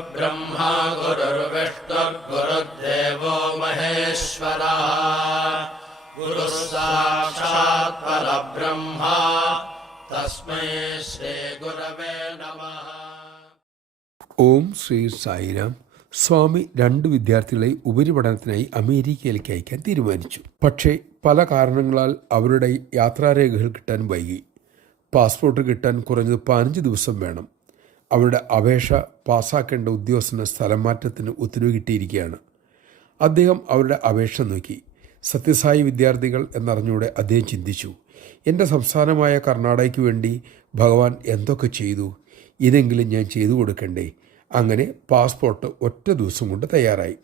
गुरुर्ब्रह्मा गुरुर्विष्णुर्गुरुर्देवो महेश्वरः। गुरुः परब्रह्मा। तस्मै श्रीगुरवे नमः। ഓം ശ്രീ സായിരാം സ്വാമി രണ്ട് വിദ്യാർത്ഥികളെ ഉപരിപഠനത്തിനായി അമേരിക്കയിലേക്ക് അയക്കാൻ തീരുമാനിച്ചു. പക്ഷേ പല കാരണങ്ങളാൽ അവരുടെ യാത്രാരേഖകൾ കിട്ടാൻ വൈകി. പാസ്പോർട്ട് കിട്ടാൻ കുറഞ്ഞത് പതിനഞ്ച് ദിവസം വേണം. അവരുടെ അപേക്ഷ പാസ്സാക്കേണ്ട ഉദ്യോഗസ്ഥന് സ്ഥലം മാറ്റത്തിന് ഉത്തരവ് കിട്ടിയിരിക്കുകയാണ് അദ്ദേഹം അവരുടെ അപേക്ഷ നോക്കി. സത്യസായി വിദ്യാർത്ഥികൾ എന്നറിഞ്ഞൂടെ അദ്ദേഹം ചിന്തിച്ചു. എന്റെ സംസ്ഥാനമായ കർണാടകയ്ക്ക് വേണ്ടി ഭഗവാൻ എന്തൊക്കെ ചെയ്തു? ഇതെങ്കിലും ഞാൻ ചെയ്തു കൊടുക്കണ്ടേ? അങ്ങനെ പാസ്പോർട്ട് ഒറ്റ ദിവസം കൊണ്ട് തയ്യാറായി.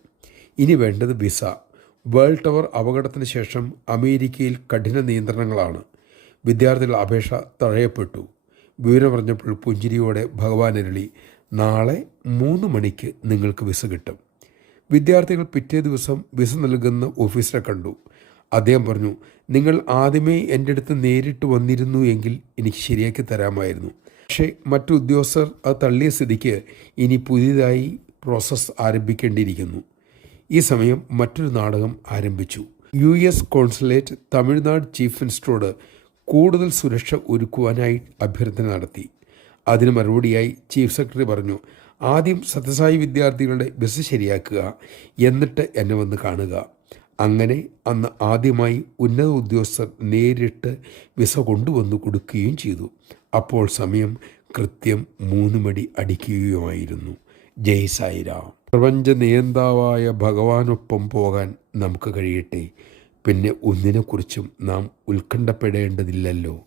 ഇനി വേണ്ടത് വിസ. വേൾഡ് ടവർ അപകടത്തിന് ശേഷം അമേരിക്കയിൽ കഠിന നിയന്ത്രണങ്ങളാണ്. വിദ്യാർത്ഥികളുടെ അപേക്ഷ തഴയപ്പെട്ടു വിവരം പറഞ്ഞപ്പോൾ പുഞ്ചിരിയോടെ ഭഗവാൻ അരുളി നാളെ മൂന്ന് മണിക്ക് നിങ്ങൾക്ക് വിസ കിട്ടും. വിദ്യാർത്ഥികൾ പിറ്റേ ദിവസം വിസ നൽകുന്ന ഓഫീസറെ കണ്ടു. അദ്ദേഹം പറഞ്ഞു നിങ്ങൾ ആദ്യമേ എന്റെ അടുത്ത് നേരിട്ട് വന്നിരുന്നു എങ്കിൽ എനിക്ക് ശരിയാക്കി തരാമായിരുന്നു. പക്ഷേ മറ്റു ഉദ്യോഗസ്ഥർ അത് തള്ളിയ സ്ഥിതിക്ക് ഇനി പുതിയതായി പ്രോസസ്സ് ആരംഭിക്കേണ്ടിയിരിക്കുന്നു. ഈ സമയം മറ്റൊരു നാടകം ആരംഭിച്ചു. U S consulate Tamil Nadu chief മിനിസ്റ്ററോട് കൂടുതൽ സുരക്ഷ ഒരുക്കുവാനായി അഭ്യർത്ഥന നടത്തി. അതിന് മറുപടിയായി ചീഫ് സെക്രട്ടറി പറഞ്ഞു ആദ്യം സത്യസായി വിദ്യാർത്ഥികളുടെ ബസ് ശരിയാക്കുക എന്നിട്ട് എന്നെ വന്ന് കാണുക. അങ്ങനെ അന്ന് ആദ്യമായി ഉന്നത ഉദ്യോഗസ്ഥർ നേരിട്ട് വിസ കൊണ്ടുവന്ന് കൊടുക്കുകയും ചെയ്തു. അപ്പോൾ സമയം കൃത്യം മൂന്ന് മണി അടിക്കുകയുമായിരുന്നു. ജയ് സായിരാം. പ്രപഞ്ച നിയന്താവായ ഭഗവാനൊപ്പം പോകാൻ നമുക്ക് കഴിയട്ടെ. പിന്നെ ഒന്നിനെക്കുറിച്ചും നാം ഉത്കണ്ഠപ്പെടേണ്ടതില്ലല്ലോ.